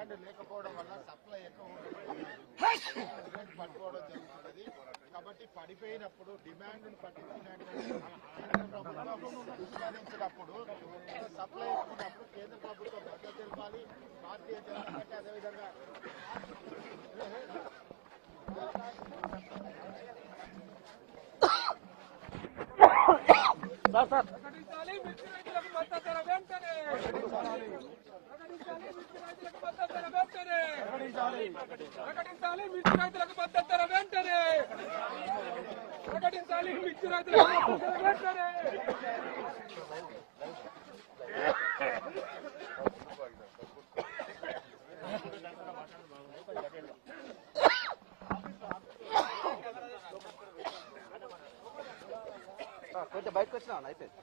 Demand లేకపోవడం వల్ల supply ఎక్కువ పట్టుకోవడం జరుగుతున్నది. కాబట్టి పడిపోయినప్పుడు డిమాండ్ పట్టించినప్పుడు సప్లై ఎక్కున్నప్పుడు కేంద్ర ప్రభుత్వం మద్దతు తెలపాలి. భారతీయ జనతా పార్టీ అదేవిధంగా ప్రకటించాలి మిర్చి రైతులకు మద్దతు ధర వెంటనే. ప్రకటించాలి మిర్చి రైతులకు మద్దతు ధర వెంటనే. ప్రకటించాలి మిర్చి రైతులకు మద్దతు ధర వెంటనే. ప్రకటించాలి మిర్చి రైతులకు మద్దతు ధర వెంటనే. కొంచెం బయటకు వచ్చినా అయిపోయింది.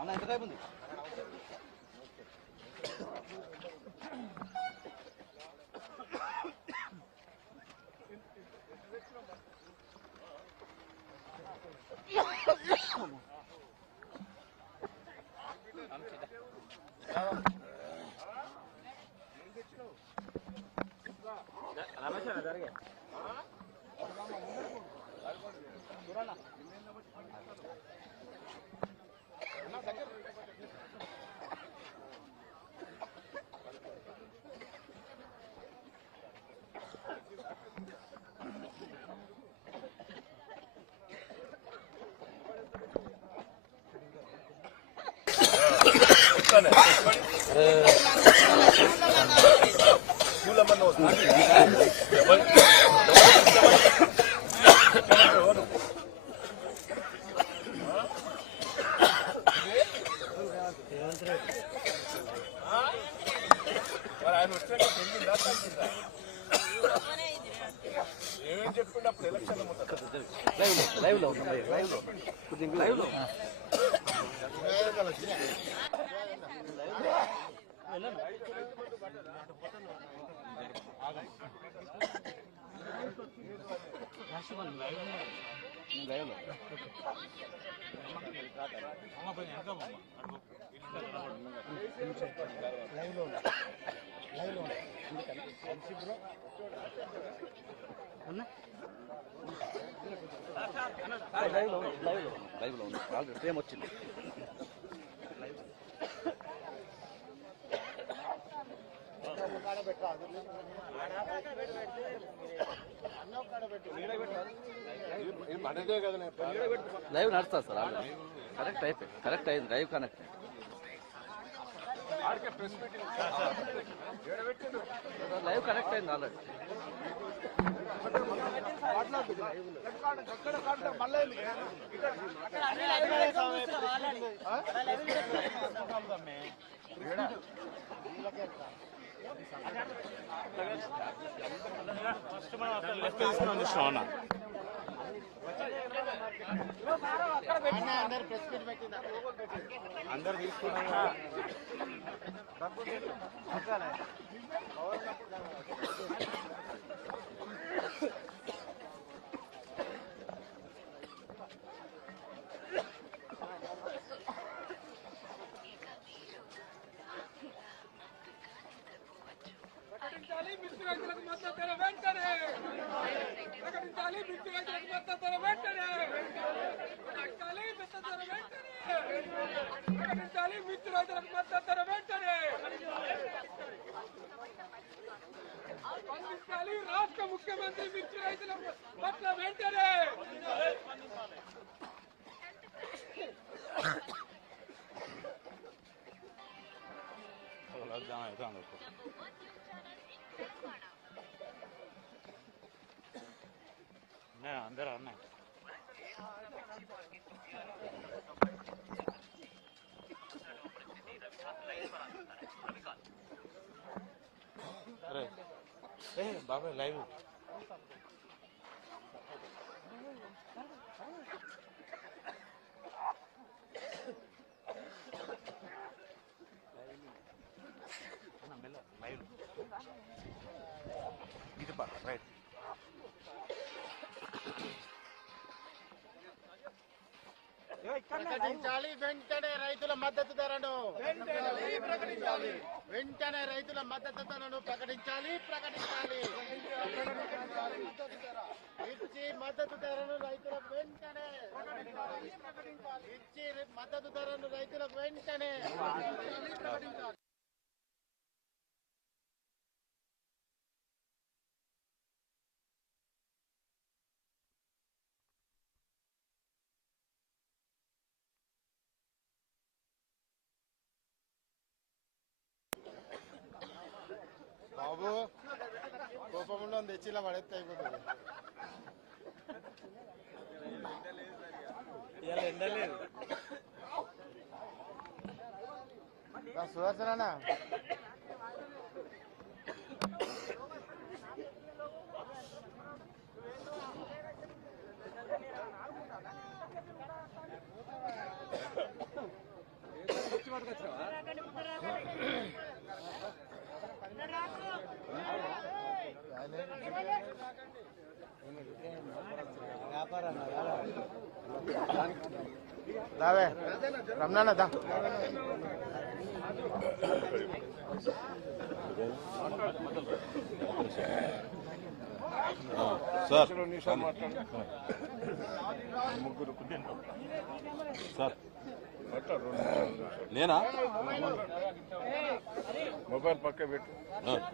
అన్న ఎంతసేపు ఉంది? ఆయన వచ్చినాక పెరిగిందా తగ్గిందా? ఏమేమి చెప్పిండు ఎలక్షన్ లైవ్ లో సేమ్ వచ్చింది. లైవ్ నడుస్తా సార్. కరెక్ట్ అయిపోయింది. కరెక్ట్ అయింది. లైవ్ కనెక్ట్ లైవ్ కనెక్ట్ అయింది ఆల్రెడీ. అందరు తీసుకున్నా ప్రకటించాలి మిర్చి రైతులకు మద్దతు ధర వెంటనే. ప్రకటించాలి మిర్చి రైతులకు మద్దతు ధర వెంటనే. ప్రకటించాలి మద్దతు ధర వెంటనే. ప్రకటించాలి మిర్చి రైతులకు మద్దతు ధర వెంటనే. స్పందించాలి రాష్ట్ర ముఖ్యమంత్రి మిర్చి రైతుల పట్ల వెంటనే. అందరూ అన్నాయి. బాబాయ్ లైవ్ ఇది రైట్ ప్రకటించాలి వెంటనే రైతుల మద్దతు ధరను వెంటనే రైతుల మద్దతు ధరను ప్రకటించాలి ఇచ్చి మద్దతు ధరను రైతులకు వెంటనే ఇచ్చి మద్దతు ధరను రైతులకు వెంటనే బాబు కోపం ఉండడం తెచ్చి ఇలా పడేస్తే అయిపోతుంది. సుదర్శన దావే రమణాన్న దా సార్ ముగ్గురు సార్ నేనా మొబైల్ పక్క పెట్టు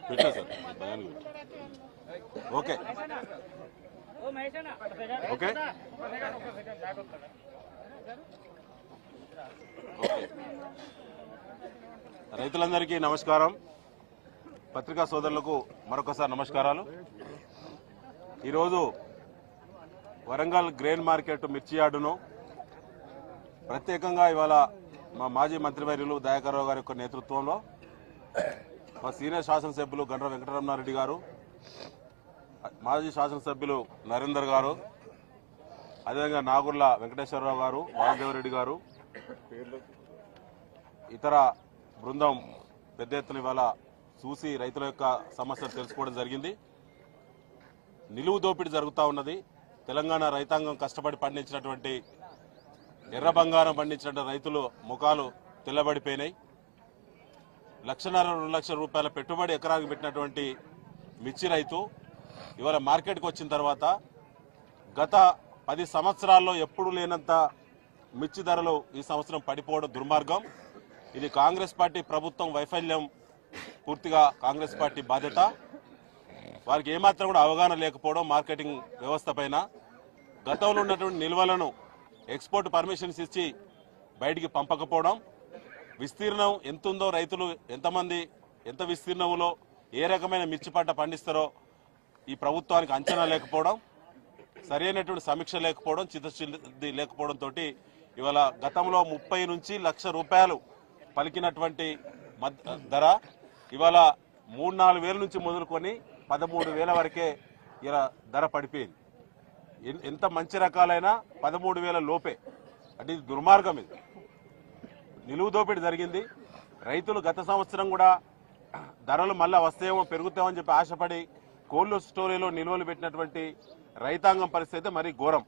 పెట్టా సార్ బాగానే పెట్టా ఓకే ఓకే రైతులందరికీ నమస్కారం. పత్రికా సోదరులకు మరొకసారి నమస్కారాలు. ఈరోజు వరంగల్ గ్రెయిన్ మార్కెట్ మిర్చి యార్డును ప్రత్యేకంగా ఇవాళ మా మాజీ మంత్రివర్యులు దయాకర్రావు గారి యొక్క నేతృత్వంలో మా సీనియర్ శాసనసభ్యులు గండ్ర వెంకటరమణారెడ్డి గారు, మాజీ శాసనసభ్యులు నరేందర్ గారు, అదేవిధంగా నాగుర్ల వెంకటేశ్వరరావు గారు, వాసుదేవరెడ్డి గారు, ఇతర బృందం పెద్ద ఎత్తున ఇవాళ చూసి రైతుల యొక్క సమస్యలు తెలుసుకోవడం జరిగింది. నిలువు దోపిడీ జరుగుతూ ఉన్నది. తెలంగాణ రైతాంగం కష్టపడి పండించినటువంటి ఎర్ర బంగారం పండించినటువంటి రైతులు ముఖాలు తెల్లబడిపోయినాయి. 1,50,000 2 లక్షల రూపాయల పెట్టుబడి ఎకరానికి పెట్టినటువంటి మిర్చి రైతు ఇవాళ మార్కెట్కి వచ్చిన తర్వాత గత 10 సంవత్సరాల్లో ఎప్పుడు లేనంత మిర్చి ధరలు ఈ సంవత్సరం పడిపోవడం దుర్మార్గం. ఇది కాంగ్రెస్ పార్టీ ప్రభుత్వం వైఫల్యం, పూర్తిగా కాంగ్రెస్ పార్టీ బాధ్యత. వారికి ఏమాత్రం కూడా అవగాహన లేకపోవడం మార్కెటింగ్ వ్యవస్థ పైన. గతంలో ఉన్నటువంటి నిల్వలను ఎక్స్పోర్ట్ పర్మిషన్స్ ఇచ్చి బయటికి పంపకపోవడం, విస్తీర్ణం ఎంత ఉందో, రైతులు ఎంతమంది ఎంత విస్తీర్ణంలో ఏ రకమైన మిర్చి పంట పండిస్తారో ఈ ప్రభుత్వానికి అంచనా లేకపోవడం, సరైనటువంటి సమీక్ష లేకపోవడం, చిత్తశుద్ధి లేకపోవడంతో ఇవాళ గతంలో 30 నుంచి 1,00,000 రూపాయలు పలికినటువంటి ధర ఇవాళ 3-4 వేల నుంచి మొదలుకొని 13,000 వరకే ఇలా ధర పడిపోయింది. ఎంత మంచి రకాలైనా 13,000 లోపే. అంటే ఇది దుర్మార్గం. ఇది నిలువు దోపిడీ జరిగింది. రైతులు గత సంవత్సరం కూడా ధరలు మళ్ళా వస్తాయేమో, పెరుగుతామని చెప్పి ఆశపడి కోల్డ్ స్టోరేజ్లో నిల్వలు పెట్టినటువంటి రైతాంగం పరిస్థితి మరీ ఘోరం.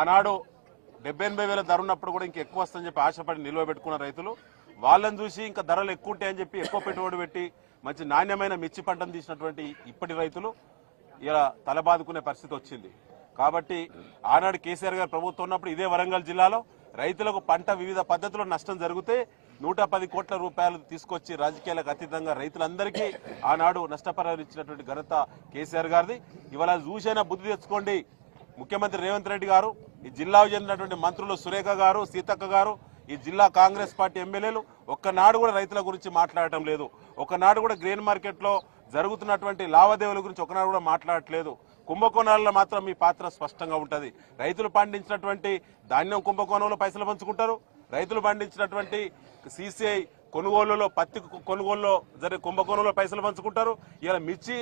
ఆనాడు 70-80,000 ధర ఉన్నప్పుడు కూడా ఇంకా ఎక్కువ వస్తుందని చెప్పి ఆశపడి నిల్వ పెట్టుకున్న రైతులు వాళ్ళని చూసి ఇంకా ధరలు ఎక్కువ ఉంటాయని చెప్పి ఎక్కువ పెట్టుబడి పెట్టి మంచి నాణ్యమైన మిర్చి పంటను తీసినటువంటి ఇప్పటి రైతులు ఇలా తలబాదుకునే పరిస్థితి వచ్చింది. కాబట్టి ఆనాడు కేసీఆర్ గారు ప్రభుత్వం ఉన్నప్పుడు ఇదే వరంగల్ జిల్లాలో రైతులకు పంట వివిధ పద్ధతుల్లో నష్టం జరిగితే 110 కోట్ల రూపాయలు తీసుకొచ్చి రాజకీయాలకు అతీతంగా రైతులందరికీ ఆనాడు నష్టపరిహారం ఇచ్చినటువంటి ఘనత కేసీఆర్ గారిది. ఇవాళ చూసైనా బుద్ధి తెచ్చుకోండి. ముఖ్యమంత్రి రేవంత్ రెడ్డి గారు, ఈ జిల్లాకు చెందినటువంటి మంత్రులు సురేఖ గారు, సీతక్క గారు, ఈ జిల్లా కాంగ్రెస్ పార్టీ ఎమ్మెల్యేలు ఒక్కనాడు కూడా రైతుల గురించి మాట్లాడటం లేదు. ఒకనాడు కూడా గ్రెయిన్ మార్కెట్లో జరుగుతున్నటువంటి లావాదేవీల గురించి ఒకనాడు కూడా మాట్లాడట్లేదు. కుంభకోణాలలో మాత్రం మీ పాత్ర స్పష్టంగా ఉంటుంది. రైతులు పండించినటువంటి ధాన్యం కుంభకోణంలో పైసలు పంచుకుంటారు. రైతులు పండించినటువంటి CCI కొనుగోలులో, పత్తి కొనుగోలులో జరిగే కుంభకోణంలో పైసలు పంచుకుంటారు. ఇలా మిర్చి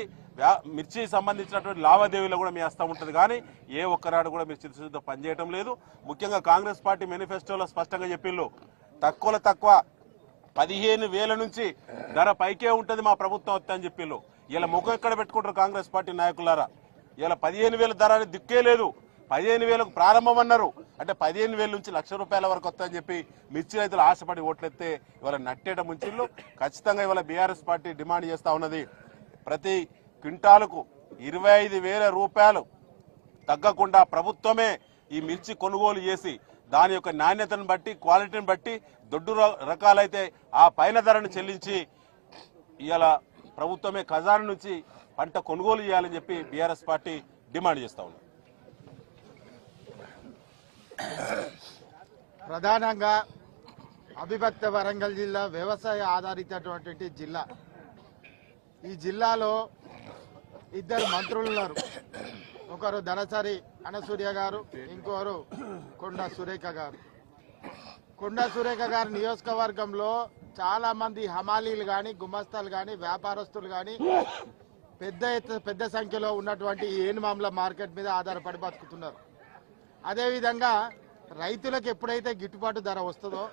మిర్చి సంబంధించినటువంటి లావాదేవీలో కూడా మీ హస్తం ఉంటుంది, కానీ ఏ ఒక్కనాడు కూడా మీరు చిత్తశుద్ధితో పనిచేయటం లేదు. ముఖ్యంగా కాంగ్రెస్ పార్టీ మేనిఫెస్టోలో స్పష్టంగా చెప్పిండ్రు, తక్కువలో తక్కువ 15,000 నుంచి ధర పైకే ఉంటుంది మా ప్రభుత్వం వస్తా అని చెప్పిండ్రు. ఇలా ముఖం ఎక్కడ పెట్టుకుంటారు కాంగ్రెస్ పార్టీ నాయకులారా? ఇలా 15,000 ధర అని దిక్కే లేదు. 15,000కు ప్రారంభం అన్నారు, అంటే 15,000 నుంచి ₹1,00,000 వరకు వస్తాయని చెప్పి మిర్చి రైతులు ఆశపడి ఓట్లెత్తే ఇవాళ నట్టేట ముంచిళ్ళు. ఖచ్చితంగా ఇవాళ బీఆర్ఎస్ పార్టీ డిమాండ్ చేస్తా ఉన్నది, ప్రతి క్వింటాలకు ₹25,000 తగ్గకుండా ప్రభుత్వమే ఈ మిర్చి కొనుగోలు చేసి దాని యొక్క నాణ్యతను బట్టి క్వాలిటీని బట్టి దొడ్డు రకాలైతే ఆ పైన ధరను చెల్లించి ఇవాళ ప్రభుత్వమే ఖజానా నుంచి పంట కొనుగోలు చేయాలని చెప్పి బీఆర్ఎస్ పార్టీ డిమాండ్ చేస్తా ఉంది. ప్రధానంగా అవిభక్త వరంగల్ జిల్లా వ్యవసాయ ఆధారితటువంటి జిల్లా. ఈ జిల్లాలో 2 మంత్రులు ఉన్నారు. ఒకరు ధనసరి అనసూయ గారు, ఇంకొకరు కొండా సురేఖ గారు. కొండా సురేఖ గారి నియోజకవర్గంలో చాలా మంది హమాలీలు కానీ, గుమస్తాలు కానీ, వ్యాపారస్తులు కానీ పెద్ద సంఖ్యలో ఉన్నటువంటి ఏనుమాముల మార్కెట్ మీద ఆధారపడి బతుకుతున్నారు. అదేవిధంగా రైతులకు ఎప్పుడైతే గిట్టుబాటు ధర వస్తుందో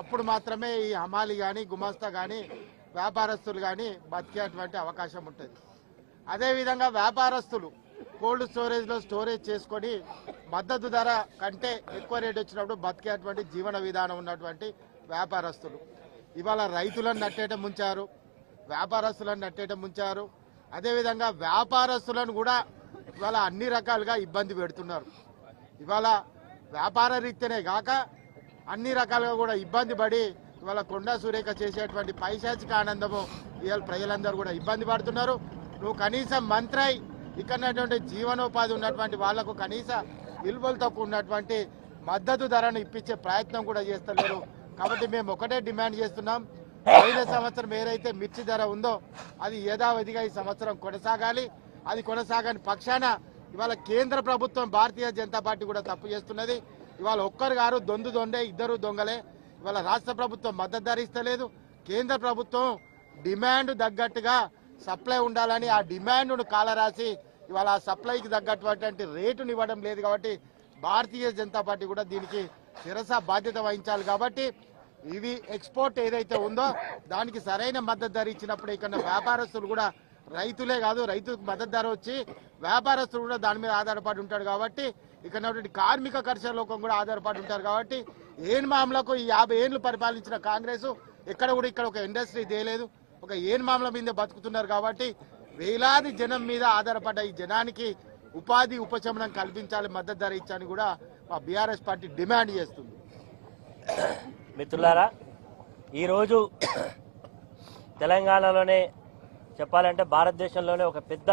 అప్పుడు మాత్రమే ఈ హమాలి కానీ, గుమస్తా కానీ, వ్యాపారస్తులు కానీ బతికేటువంటి అవకాశం ఉంటుంది. అదేవిధంగా వ్యాపారస్తులు కోల్డ్ స్టోరేజ్లో స్టోరేజ్ చేసుకొని మద్దతు ధర కంటే ఎక్కువ రేటు వచ్చినప్పుడు బతికేటువంటి జీవన విధానం ఉన్నటువంటి వ్యాపారస్తులు ఇవాళ రైతులను నట్టేట ముంచారు, వ్యాపారస్తులను నట్టేట ముంచారు. అదేవిధంగా వ్యాపారస్తులను కూడా ఇవాళ అన్ని రకాలుగా ఇబ్బంది పెడుతున్నారు. ఇవాళ వ్యాపార రీత్యానే కాక అన్ని రకాలుగా కూడా ఇబ్బంది పడి ఇవాళ కొండా సురేఖ చేసేటువంటి పైశాచిక ఆనందము ఇవాళ ప్రజలందరూ కూడా ఇబ్బంది పడుతున్నారు. నువ్వు కనీసం మంత్రి ఇక్కడ జీవనోపాధి ఉన్నటువంటి వాళ్లకు కనీస విలువలతో ఉన్నటువంటి మద్దతు ధరను ఇప్పించే ప్రయత్నం కూడా చేస్తలేరు. కాబట్టి మేము ఒకటే డిమాండ్ చేస్తున్నాం, పోయిన సంవత్సరం ఏదైతే మిర్చి ధర ఉందో అది యథావిధిగా ఈ సంవత్సరం కొనసాగాలి. అది కొనసాగని పక్షాన ఇవాళ కేంద్ర ప్రభుత్వం భారతీయ జనతా పార్టీ కూడా తప్పు చేస్తున్నది. ఇవాళ ఒక్కరు గారు దొందే, 2 దొంగలే. ఇవాళ రాష్ట్ర ప్రభుత్వం మద్దతు ధర ఇస్తలేదు. కేంద్ర ప్రభుత్వం డిమాండ్ తగ్గట్టుగా సప్లై ఉండాలని ఆ డిమాండ్ను కాలరాసి ఇవాళ ఆ సప్లైకి తగ్గటువంటి రేటును ఇవ్వడం లేదు. కాబట్టి భారతీయ జనతా పార్టీ కూడా దీనికి శిరస బాధ్యత వహించాలి. కాబట్టి ఇవి ఎక్స్పోర్ట్ ఏదైతే ఉందో దానికి సరైన మద్దతు ధర ఇచ్చినప్పుడు ఇక్కడ వ్యాపారస్తులు కూడా, రైతులే కాదు రైతులకు మద్దతు ధర వచ్చి వ్యాపారస్తులు కూడా దాని మీద ఆధారపడి ఉంటారు. కాబట్టి ఇక్కడ కార్మిక కర్షక లోకం కూడా ఆధారపడి ఉంటారు. కాబట్టి ఏనుమాములకు ఈ 50 ఏళ్లు పరిపాలించిన కాంగ్రెస్ ఎక్కడ కూడా ఇక్కడ ఒక ఇండస్ట్రీ తేలేదు, ఒక ఏనుమాముల మీద బతుకుతున్నారు. కాబట్టి వేలాది జనం మీద ఆధారపడ్డ ఈ జనానికి ఉపాధి ఉపశమనం కల్పించాలి, మద్దతు ధర ఇచ్చాలని కూడా మా బీఆర్ఎస్ పార్టీ డిమాండ్ చేస్తుంది. మిత్రులారా, ఈరోజు తెలంగాణలోనే చెప్పాలంటే భారతదేశంలోనే ఒక పెద్ద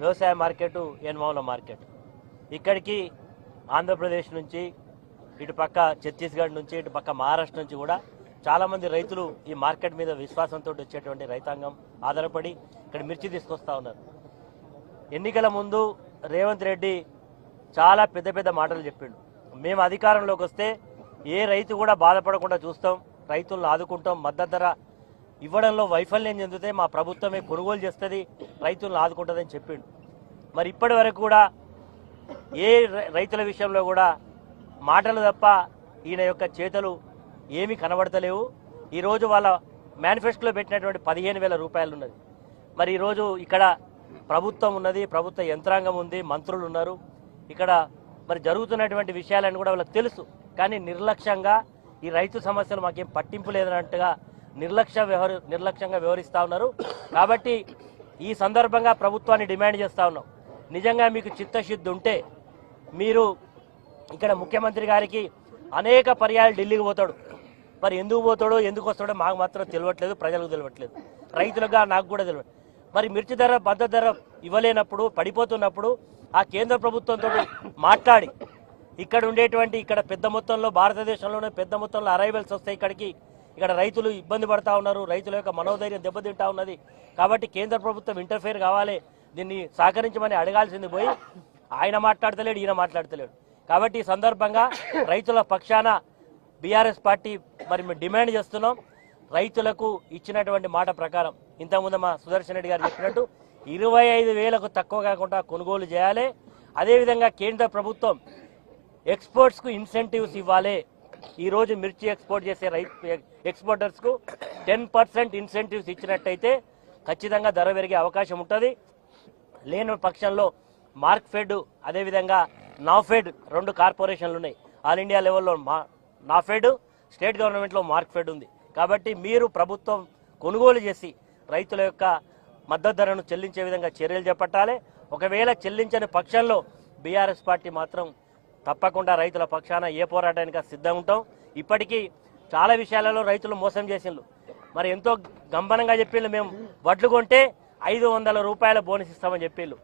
వ్యవసాయ మార్కెట్ ఏనుమాముల మార్కెట్. ఇక్కడికి ఆంధ్రప్రదేశ్ నుంచి, ఇటు పక్క ఛత్తీస్గఢ్ నుంచి, ఇటు పక్క మహారాష్ట్ర నుంచి కూడా చాలామంది రైతులు ఈ మార్కెట్ మీద విశ్వాసంతో వచ్చేటువంటి రైతాంగం ఆధారపడి ఇక్కడ మిర్చి తీసుకొస్తా ఉన్నారు. ఎన్నికల ముందు రేవంత్ రెడ్డి చాలా పెద్ద మాటలు చెప్పిండు. మేము అధికారంలోకి వస్తే ఏ రైతు కూడా బాధపడకుండా చూస్తాం, రైతులను ఆదుకుంటాం, మద్దతు ధర ఇవ్వడంలో వైఫల్యం చెందితే మా ప్రభుత్వమే కొనుగోలు చేస్తుంది, రైతులను ఆదుకుంటుందని చెప్పిండు. మరి ఇప్పటి వరకు కూడా ఏ రైతుల విషయంలో కూడా మాటలు తప్ప ఈయన యొక్క చేతలు ఏమీ కనబడతలేవు. ఈరోజు వాళ్ళ మేనిఫెస్టోలో పెట్టినటువంటి ₹15,000 ఉన్నది. మరి ఈరోజు ఇక్కడ ప్రభుత్వం ఉన్నది, ప్రభుత్వ యంత్రాంగం ఉంది, మంత్రులు ఉన్నారు. ఇక్కడ మరి జరుగుతున్నటువంటి విషయాలను కూడా వాళ్ళకి తెలుసు. కానీ నిర్లక్ష్యంగా ఈ రైతు సమస్యలు మాకేం పట్టింపు లేదన్నట్టుగా నిర్లక్ష్యంగా వ్యవహరిస్తూ ఉన్నారు. కాబట్టి ఈ సందర్భంగా ప్రభుత్వాన్ని డిమాండ్ చేస్తూ ఉన్నాం, నిజంగా మీకు చిత్తశుద్ధి ఉంటే మీరు ఇక్కడ ముఖ్యమంత్రి గారికి అనేక పర్యాయాలు ఢిల్లీకి పోతాడు. మరి ఎందుకు పోతాడో ఎందుకు వస్తాడో మాకు మాత్రం తెలియట్లేదు, ప్రజలకు తెలియట్లేదు, రైతులుగా నాకు కూడా తెలియదు. మరి మిర్చి ధర మద్దతు ధర ఇవ్వలేనప్పుడు, పడిపోతున్నప్పుడు ఆ కేంద్ర ప్రభుత్వంతో మాట్లాడి ఇక్కడ పెద్ద మొత్తంలో భారతదేశంలోనే పెద్ద మొత్తంలో అరైవల్స్ వస్తాయి ఇక్కడికి. ఇక్కడ రైతులు ఇబ్బంది పడతా ఉన్నారు, రైతుల యొక్క మనోధైర్యం దెబ్బతింటా ఉన్నది. కాబట్టి కేంద్ర ప్రభుత్వం ఇంటర్ఫేర్ కావాలి, దీన్ని సహకరించమని అడగాల్సింది పోయి ఆయన మాట్లాడతలేడు, ఈయన మాట్లాడతలేడు. కాబట్టి ఈ సందర్భంగా రైతుల పక్షాన బీఆర్ఎస్ పార్టీ మరి మేము డిమాండ్ చేస్తున్నాం, రైతులకు ఇచ్చినటువంటి మాట ప్రకారం ఇంతకుముందు మా సుదర్శన్ రెడ్డి గారు చెప్పినట్టు 25,000కు తక్కువ కాకుండా కొనుగోలు చేయాలి. అదేవిధంగా కేంద్ర ప్రభుత్వం ఎక్స్పోర్ట్స్కు ఇన్సెంటివ్స్ ఇవ్వాలి. ఈరోజు మిర్చి ఎక్స్పోర్ట్ చేసే ఎక్స్పోర్టర్స్కు 10% ఇన్సెంటివ్స్ ఇచ్చినట్టయితే ఖచ్చితంగా ధర పెరిగే అవకాశం ఉంటుంది. లేని పక్షంలో మార్క్ఫెడ్ అదేవిధంగా నాఫెడ్ 2 కార్పొరేషన్లు ఉన్నాయి. ఆల్ ఇండియా లెవెల్లో నాఫెడ్, స్టేట్ గవర్నమెంట్లో మార్క్ఫెడ్ ఉంది. కాబట్టి మీరు ప్రభుత్వం కొనుగోలు చేసి రైతుల యొక్క మద్దతు ధరను చెల్లించే విధంగా చర్యలు చేపట్టాలి. ఒకవేళ చెల్లించని పక్షంలో బీఆర్ఎస్ పార్టీ మాత్రం తప్పకుండా రైతుల పక్షాన ఏ పోరాటానికి సిద్ధంగా ఉంటాం. ఇప్పటికీ చాలా విషయాలలో రైతులు మోసం చేసిండ్రు. మరి ఎంతో గంభనంగా చెప్పిండ్రు, మేము వడ్లు కొంటే 500 రూపాయల బోనస్ ఇస్తామని చెప్పిండ్రు.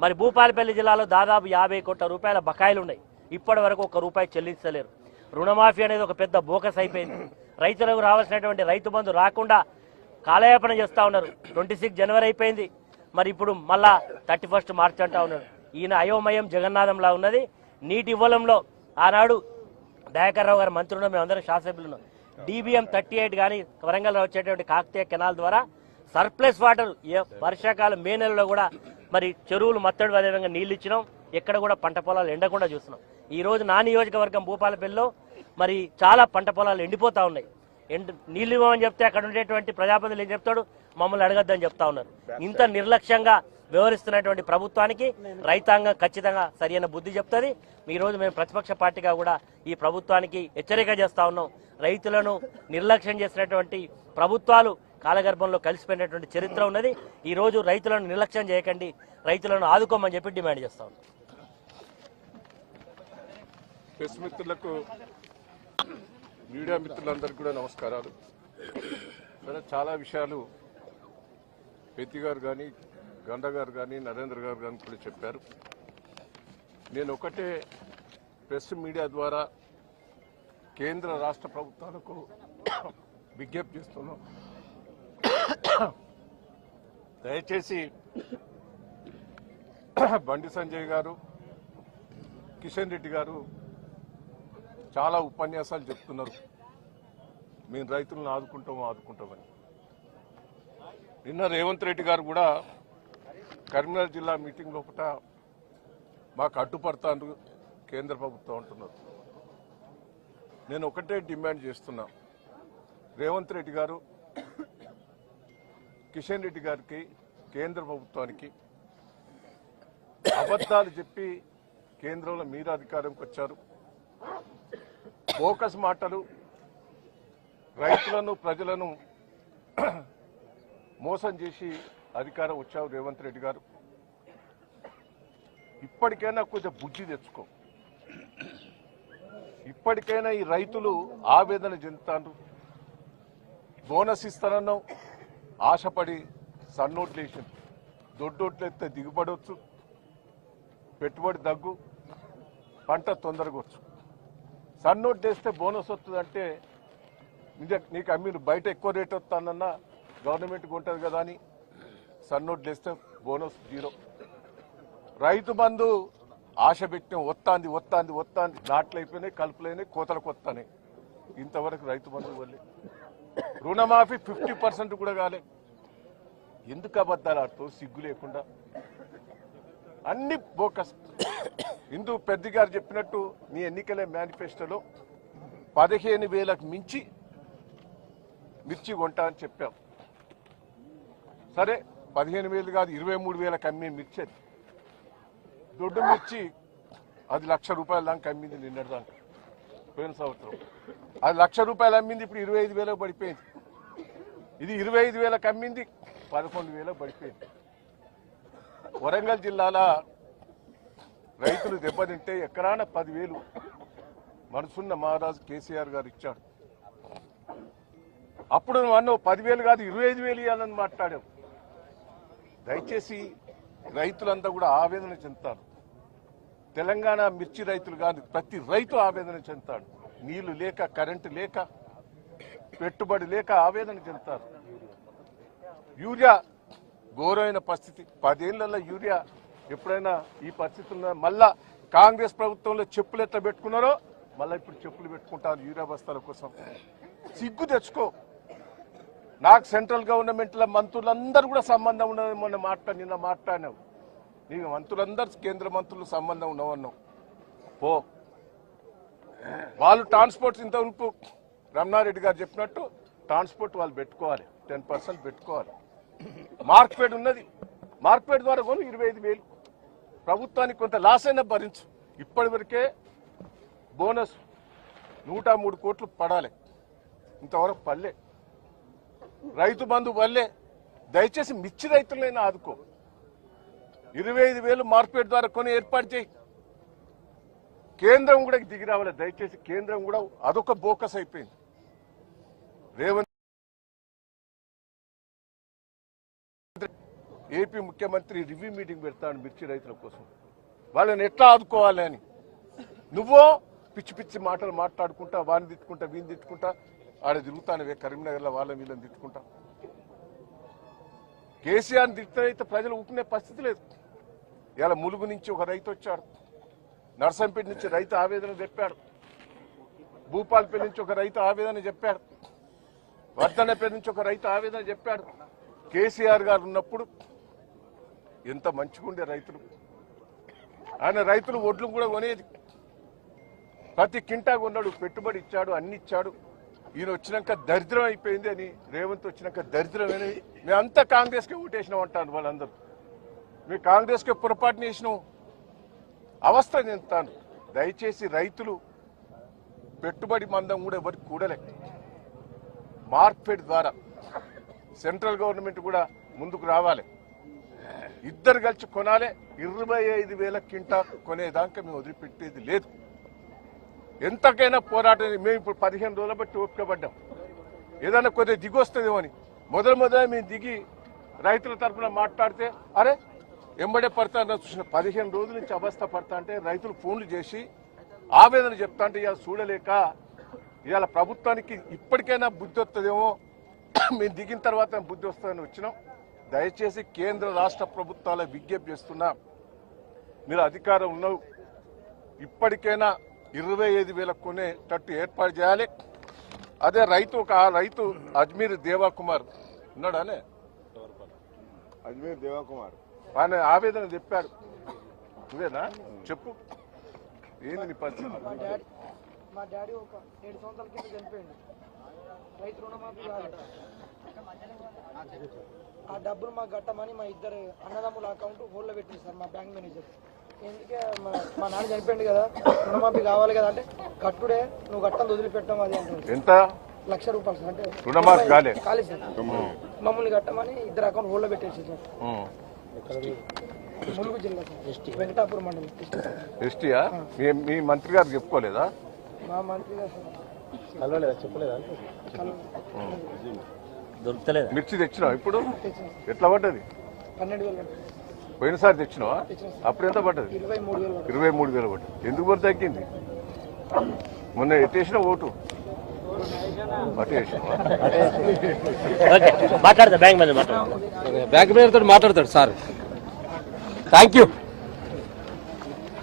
మరి భూపాలపల్లి జిల్లాలో దాదాపు 50 కోట్ల రూపాయల బకాయిలు ఉన్నాయి. ఇప్పటి వరకు 1 రూపాయి చెల్లించలేరు. రుణమాఫీ అనేది ఒక పెద్ద బోకస్ అయిపోయింది. రైతులకు రావాల్సినటువంటి రైతు బంధు రాకుండా కాలయాపన చేస్తూ ఉన్నారు. 26 జనవరి అయిపోయింది, మరి ఇప్పుడు మళ్ళా 31 మార్చి అంటా ఉన్నారు. ఈయన అయోమయం జగన్నాథంలా ఉన్నది. నీటి ఇవ్వలంలో ఆనాడు దయాకర్ రావు గారు మంత్రులు, మేమందరం శాసనసభ్యులు ఉన్నాం. DBM 38 కానీ వరంగల్ వచ్చేటువంటి కాకతీయ కెనాల్ ద్వారా సర్ప్లస్ వాటర్ వర్షాకాలం మే నెలలో కూడా మరి చెరువులు మత్తడి అదేవిధంగా నీళ్ళు ఇచ్చినాం. ఎక్కడ కూడా పంట పొలాలు ఎండకుండా చూస్తున్నాం. ఈరోజు నా నియోజకవర్గం భూపాలపల్లిలో మరి చాలా పంట పొలాలు ఎండిపోతూ ఉన్నాయి. నీళ్ళు ఇవ్వమని చెప్తే అక్కడ ఉండేటువంటి ప్రజాప్రతినిధులు ఏం చెప్తాడు, మమ్మల్ని అడగద్దని చెప్తా ఉన్నారు. ఇంత నిర్లక్ష్యంగా వ్యవహరిస్తున్నటువంటి ప్రభుత్వానికి రైతాంగం ఖచ్చితంగా సరైన బుద్ధి చెప్తుంది. ఈరోజు మేము ప్రతిపక్ష పార్టీగా కూడా ఈ ప్రభుత్వానికి హెచ్చరిక చేస్తూ ఉన్నాం. రైతులను నిర్లక్ష్యం చేసినటువంటి ప్రభుత్వాలు కాలగర్భంలో కలిసిపోయినటువంటి చరిత్ర ఉన్నది. ఈరోజు రైతులను నిర్లక్ష్యం చేయకండి, రైతులను ఆదుకోమని చెప్పి డిమాండ్ చేస్తా ఉన్నాం. ప్రెస్ మిత్రులకు, మీడియా మిత్రులందరికీ కూడా నమస్కారాలు. సరే, చాలా విషయాలు పెద్ది గారు కానీ, గండ గారు కానీ, నరేంద్ర గారు కానీ కూడా చెప్పారు. నేను ఒకటే ప్రెస్ మీడియా ద్వారా కేంద్ర రాష్ట్ర ప్రభుత్వాలకు విజ్ఞప్తి చేస్తున్నాం. దయచేసి బండి సంజయ్ గారు, కిషన్ రెడ్డి గారు చాలా ఉపన్యాసాలు చెప్తున్నారు, మేము రైతులను ఆదుకుంటామని. నిన్న రేవంత్ రెడ్డి గారు కూడా కరీంనగర్ జిల్లా మీటింగ్ లోపల మాకు అడ్డుపడతాను కేంద్ర ప్రభుత్వం అంటున్నారు. నేను ఒకటే డిమాండ్ చేస్తున్నా, రేవంత్ రెడ్డి గారు, కిషన్ రెడ్డి గారికి, కేంద్ర ప్రభుత్వానికి అబద్ధాలు చెప్పి కేంద్రంలో మీరు అధికారంకి వచ్చారు. బోకస్ మాటలు, రైతులను ప్రజలను మోసం చేసి అధికారం వచ్చావు రేవంత్ రెడ్డి గారు. ఇప్పటికైనా కొంచెం బుద్ధి తెచ్చుకో. ఇప్పటికైనా ఈ రైతులు ఆవేదన చెందుతారు. బోనస్ ఇస్తానన్నావు, ఆశపడి సన్నోట్లు వేసి దొడ్డోట్లు ఎత్తే దిగుబడి వచ్చు, పెట్టుబడి దగ్గు, పంట తొందరగా వచ్చు. సన్నోట్లు వేస్తే బోనస్ వస్తుందంటే నీకు మీరు బయట ఎక్కువ రేట్ వస్తానన్నా గవర్నమెంట్కి ఉంటుంది కదా అని సన్నోట్లు వేస్తే బోనస్ 0. రైతు బంధు ఆశ పెట్టిన వస్తాంది నాట్లు అయిపోయినాయి, కలుపులైనాయి, కోతలకు వస్తాయి. ఇంతవరకు రైతు బంధు వల్లే రుణమాఫీ 50% కూడా కాలే. ఎందుకు అబద్ధాలు ఆడుతూ సిగ్గు లేకుండా అన్ని బోకస్. ఇందు పెద్ద గారు చెప్పినట్టు మీ ఎన్నికల మేనిఫెస్టోలో 15,000కు మించి మిర్చి కొంటా అని చెప్పాం. సరే, 15,000 కాదు 23,000కి అమ్మే మిర్చి అది. దొడ్డు మిర్చి అది ₹1,00,000 దాకా అమ్మింది నిన్నటి దాకా, పోయిన సంవత్సరం. అది ₹1,00,000 అమ్మింది, ఇప్పుడు 25,000 పడిపోయింది. ఇది 25,000కి అమ్మింది, 11,000 పడిపోయింది. వరంగల్ జిల్లాలో రైతులు దెబ్బతింటే ఎకరాన 10,000 మనసున్న మహారాజు కేసీఆర్ గారు ఇచ్చాడు. అప్పుడు మనం 10,000 కాదు 25,000 ఇవ్వాలని మాట్లాడాం. దయచేసి రైతులంతా కూడా ఆవేదన చెందుతారు. తెలంగాణ మిర్చి రైతులు కాదు, ప్రతి రైతు ఆవేదన చెందుతాడు. నీళ్లు లేక, కరెంటు లేక, పెట్టుబడి లేక ఆవేదన చెందుతారు. యూరియా ఘోరమైన పరిస్థితి. 10 ఏళ్లలో యూరియా ఎప్పుడైనా ఈ పరిస్థితుల్లో మళ్ళా కాంగ్రెస్ ప్రభుత్వంలో చెప్పులు ఎట్లా పెట్టుకున్నారో మళ్ళీ ఇప్పుడు చెప్పులు పెట్టుకుంటారు యూరియా బస్తాల కోసం. సిగ్గు తెచ్చుకో. నాకు సెంట్రల్ గవర్నమెంట్లో మంత్రులందరూ కూడా సంబంధం ఉన్నది. నిన్న మాట్లాడినావు, నీకు మంత్రులందరూ కేంద్ర మంత్రులు సంబంధం ఉన్నవన్నావు. పో, వాళ్ళు ట్రాన్స్పోర్ట్ ఇంతవరకు రమణారెడ్డి గారు చెప్పినట్టు ట్రాన్స్పోర్ట్ వాళ్ళు పెట్టుకోవాలి, 10% పెట్టుకోవాలి. మార్కెట్ ఉన్నది, మార్కెట్ ద్వారా కొను 25,000. ప్రభుత్వానికి కొంత లాస్ అయినా భరించు. ఇప్పటి వరకే బోనస్ 103 కోట్లు పడాలి, ఇంతవరకు పల్లె. రైతు బంధు వల్లే. దయచేసి మిర్చి రైతులైనా ఆదుకో. 25,000 మార్కెట్ ద్వారా కొని ఏర్పాటు చేయి. కేంద్రం కూడా దిగి రావాలి దయచేసి. కేంద్రం కూడా అదొక బోకస్ అయిపోయింది. రేవంత్ ఏపీ ముఖ్యమంత్రి రివ్యూ మీటింగ్ పెడతాడు మిర్చి రైతుల కోసం, వాళ్ళని ఎట్లా ఆదుకోవాలి అని. నువ్వో పిచ్చి పిచ్చి మాటలు మాట్లాడుకుంటా, వాడిని తిట్టుకుంటా, వీని తిట్టుకుంటా ఆడ తిరుగుతానవే కరీంనగర్లో వాళ్ళని వీళ్ళని తిట్టుకుంటా. కేసీఆర్ని తిట్టుతే ప్రజలు ఊపుకునే పరిస్థితి లేదు. ఇలా ములుగు నుంచి ఒక రైతు వచ్చాడు, నర్సంపేట నుంచి రైతు ఆవేదన చెప్పాడు, భూపాలపల్లి నుంచి ఒక రైతు ఆవేదన చెప్పాడు, వర్ధన్నపేట నుంచి ఒక రైతు ఆవేదన చెప్పాడు. కేసీఆర్ గారు ఉన్నప్పుడు ఎంత మంచిగుండే రైతులు. ఆయన రైతులు ఒడ్లు కూడా కొనేది, ప్రతి కింటా కొన్నాడు, పెట్టుబడి ఇచ్చాడు, అన్ని ఇచ్చాడు. ఈయన వచ్చినాక దరిద్రం అయిపోయింది అని, రేవంత్ వచ్చినాక దరిద్రమైన మేమంతా కాంగ్రెస్కే ఓటేసినాం అంటాను వాళ్ళందరూ. మేము కాంగ్రెస్కే పొరపాటున వేసినాం, అవస్థ చెందుతాను. దయచేసి రైతులు పెట్టుబడి మందం కూడా ఎవరికి కూడలే. మార్కెట్ ద్వారా సెంట్రల్ గవర్నమెంట్ కూడా ముందుకు రావాలి, ఇద్దరు కలిసి కొనాలి. 25,000 కింటా కొనేదాకా మేము వదిలిపెట్టేది లేదు. ఎంతకైనా పోరాటం. మేము ఇప్పుడు 15 రోజుల బట్టి ఓపిక పడ్డాం, ఏదైనా కొద్దిగా దిగి వస్తుందేమో అని. మొదలు మేము దిగి రైతుల తరఫున మాట్లాడితే అరే ఎంబడే పడతా చూసిన 15 రోజుల నుంచి అవస్థ పడతా అంటే రైతులు ఫోన్లు చేసి ఆవేదన చెప్తా అంటే ఇవాళ చూడలేక, ఇవాళ ప్రభుత్వానికి ఇప్పటికైనా బుద్ధి వస్తుందేమో, మేము దిగిన తర్వాత బుద్ధి వస్తుందని వచ్చినాం. దయచేసి కేంద్ర రాష్ట్ర ప్రభుత్వాల విజ్ఞప్తి చేస్తున్నా, మీరు అధికారం ఉన్నావు, ఇప్పటికైనా 25,000 కొనేటట్టు ఏర్పాటు చేయాలి. అదే రైతు ఆ రైతు అజ్మీర్ దేవాకుమార్ ఉన్నాడానే, అజ్మీర్ దేవాకుమార్ ఆయన ఆవేదన చెప్పాడు. నువ్వేనా చెప్పు, ఏంది నీ పరిస్థితి? మా డాడీ ఒక 7 సంవత్సరాల కింద చనిపోయింది. రైతు రుణమాఫీ కాలేదు. ఆ డబ్బులు మాకు కట్టమని మా ఇద్దరు అన్నదమ్ముల అకౌంట్ హోల్డ్లో పెట్టింది సార్ మా బ్యాంక్ మేనేజర్. ఎందుకే మా నాన్న చనిపోయింది కదా, రుణమాఫీ కావాలి కదా అంటే కట్టుడే, నువ్వు కట్టని వదిలిపెట్టాం అది అంటుంది. ఎంత? ₹1,00,000 సార్. అంటే రుణమాఫీ కాలేదు సార్. మమ్మల్ని కట్టమని ఇద్దరు అకౌంట్ హోల్డ్లో పెట్టేసి సార్. ములుగు జిల్లా సార్, వెంకటాపురం మండలం. ఎస్టీయా? మీ మంత్రి గారు చెప్పుకోలేదా? మా మంత్రి గారు చెప్పలేదా? దొరుకుతలేదు. మిర్చి తెచ్చినావు ఇప్పుడు? ఎట్లా పడ్డది? 12,000. పోయినసారి తెచ్చినావా? అప్పుడు ఎంత పడ్డది? 23,000. 23,000 పడ్డది. ఎందుకు మరి తగ్గింది? మొన్న ఎట్టేసిన ఓటు మాట్లాడతా, బ్యాంక్ మేనేజర్ మాట్లాడతాడు, బ్యాంక్ మేనేజర్ తోటి మాట్లాడతాడు సార్. Thank you.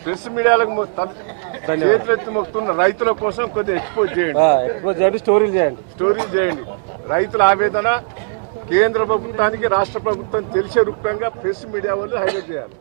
ప్రెస్ మీడియాలకు చేతులెత్తి మొక్కుతున్న రైతుల కోసం కొద్దిగా ఎక్స్పోజ్ చేయండి, స్టోరీలు చేయండి. రైతుల ఆవేదన కేంద్ర ప్రభుత్వానికి రాష్ట్ర ప్రభుత్వం తెలిసే రూపంగా ప్రెస్ మీడియా వాళ్ళు హైలైట్ చేయాలి.